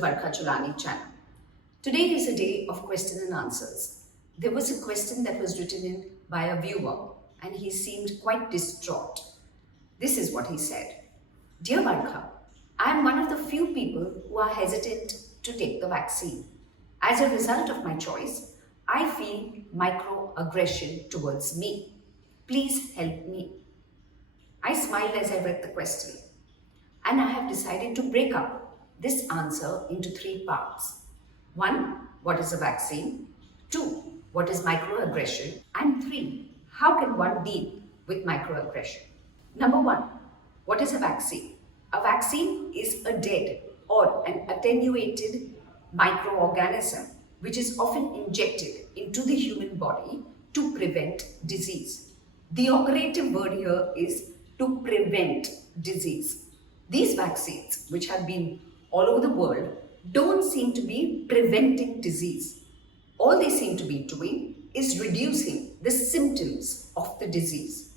Barkha Chulani channel. Today is a day of question and answers. There was a question that was written in by a viewer and he seemed quite distraught. This is what he said. Dear Barkha, I am one of the few people who are hesitant to take the vaccine. As a result of my choice, I feel microaggression towards me. Please help me. I smiled as I read the question, and I have decided to break up this answer into three parts. 1. What is a vaccine? 2. What is microaggression? And 3. How can one deal with microaggression? Number 1. What is a vaccine? A vaccine is a dead or an attenuated microorganism which is often injected into the human body to prevent disease. The operative word here is to prevent disease. These vaccines, which have been all over the world, don't seem to be preventing disease. All they seem to be doing is reducing the symptoms of the disease.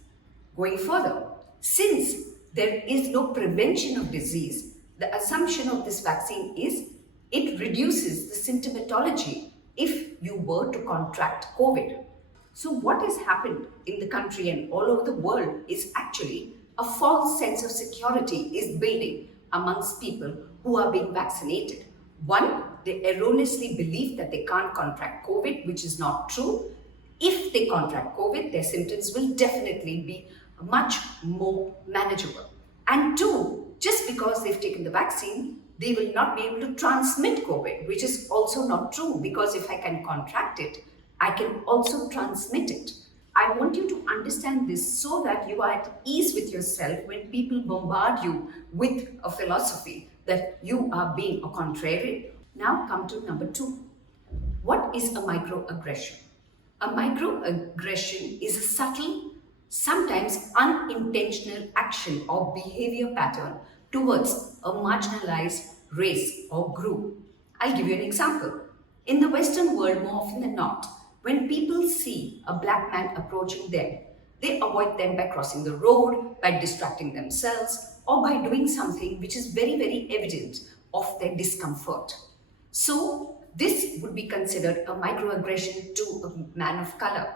Going further, since there is no prevention of disease, the assumption of this vaccine is it reduces the symptomatology if you were to contract COVID. So what has happened in the country and all over the world is actually a false sense of security is building amongst people who are being vaccinated. One, they erroneously believe that they can't contract COVID, which is not true. If they contract COVID, their symptoms will definitely be much more manageable. And 2, just because they've taken the vaccine, they will not be able to transmit COVID, which is also not true, because if I can contract it, I can also transmit it. I want you to understand this so that you are at ease with yourself when people bombard you with a philosophy that you are being a contrarian. Now come to number 2. What is a microaggression? A microaggression is a subtle, sometimes unintentional action or behavior pattern towards a marginalized race or group. I'll give you an example. In the Western world, more often than not, when people see a black man approaching them, they avoid them by crossing the road, by distracting themselves, or by doing something which is very, very evident of their discomfort. So, this would be considered a microaggression to a man of color.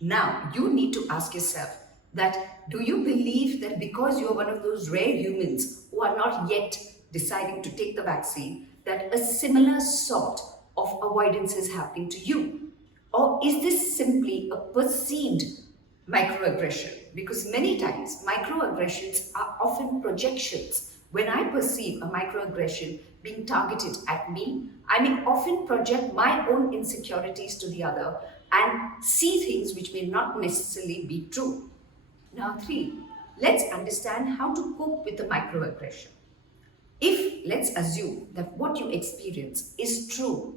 Now, you need to ask yourself that do you believe that because you're one of those rare humans who are not yet deciding to take the vaccine, that a similar sort of avoidance is happening to you? Or is this simply a perceived microaggression? Because many times microaggressions are often projections. When I perceive a microaggression being targeted at me, I may often project my own insecurities to the other and see things which may not necessarily be true. Now 3, let's understand how to cope with the microaggression. If let's assume that what you experience is true,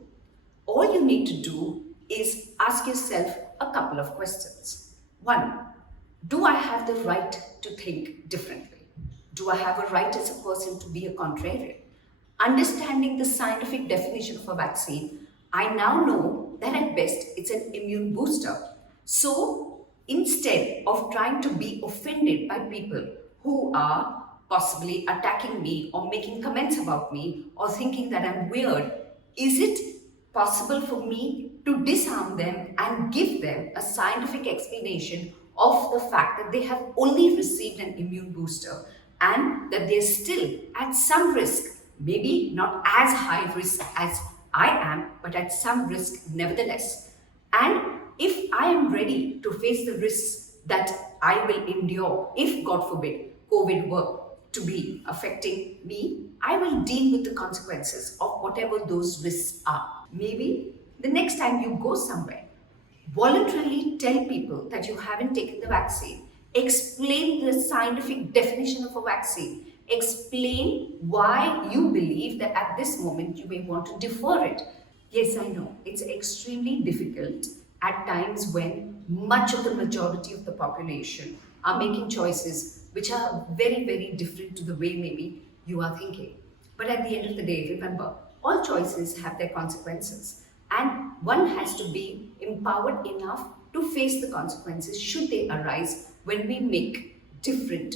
all you need to do is ask yourself a couple of questions. 1, do I have the right to think differently? Do I have a right as a person to be a contrarian? Understanding the scientific definition of a vaccine, I now know that at best it's an immune booster. So instead of trying to be offended by people who are possibly attacking me or making comments about me or thinking that I'm weird, is it possible for me to disarm them and give them a scientific explanation of the fact that they have only received an immune booster and that they're still at some risk, maybe not as high risk as I am, but at some risk nevertheless. And if I am ready to face the risks that I will endure, if God forbid COVID were to be affecting me, I will deal with the consequences of whatever those risks are. Maybe the next time you go somewhere, voluntarily tell people that you haven't taken the vaccine. Explain the scientific definition of a vaccine. Explain why you believe that at this moment you may want to defer it. Yes, I know, it's extremely difficult at times when much of the majority of the population are making choices which are very, very different to the way maybe you are thinking. But at the end of the day, remember, all choices have their consequences, and one has to be empowered enough to face the consequences should they arise when we make different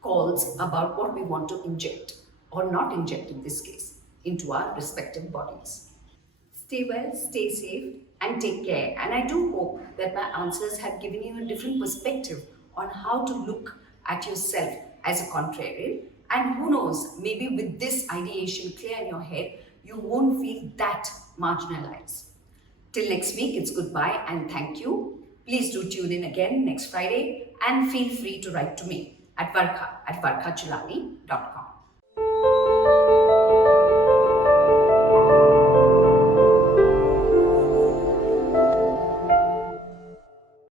calls about what we want to inject or not inject in this case. into our respective bodies. Stay well, stay safe, and take care. And I do hope that my answers have given you a different perspective on how to look at yourself as a contrarian. And who knows, maybe with this ideation clear in your head, you won't feel that marginalized. Till next week, it's goodbye and thank you. Please do tune in again next Friday and feel free to write to me at varkhachulani.com.